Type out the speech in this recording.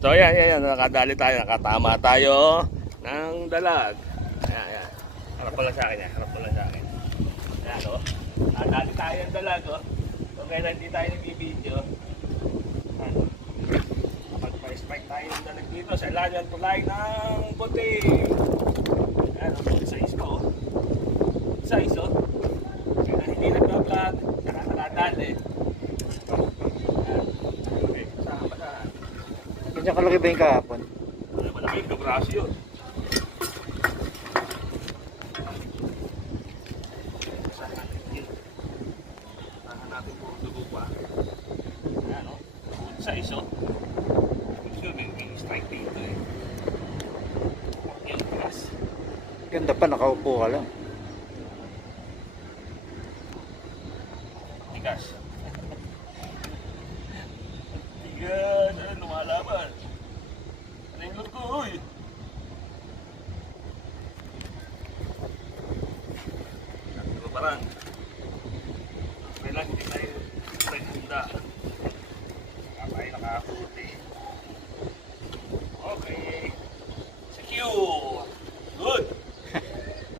So yan, nakadali tayo, nakatama tayo ng dalag. Ayan. Harap mo lang sa akin yan, harap mo lang sa akin. Ayan o, nakadali tayo ng dalag o. So kaya hindi tayo nag-video. Ayan o. Kapag-pa-strike tayo ng dalag dito sa ilanyan tulay ng puti. Ayan o, good size po o. Good size o. Kaya hindi nag-vlog, saka nakadali. Ganyan kalaki ba yung kahapon? Malaki yung kabraso yun. Saan natin puro dugo pa. Ayan o. Good size o. Gusto may strike dito eh. Yung grass. Ganda pa, nakaupo ka lang. Tigas. Tigas. Ano, lumalaban. Ano yung ko, uy? Ano parang? Okay lang, hindi tayo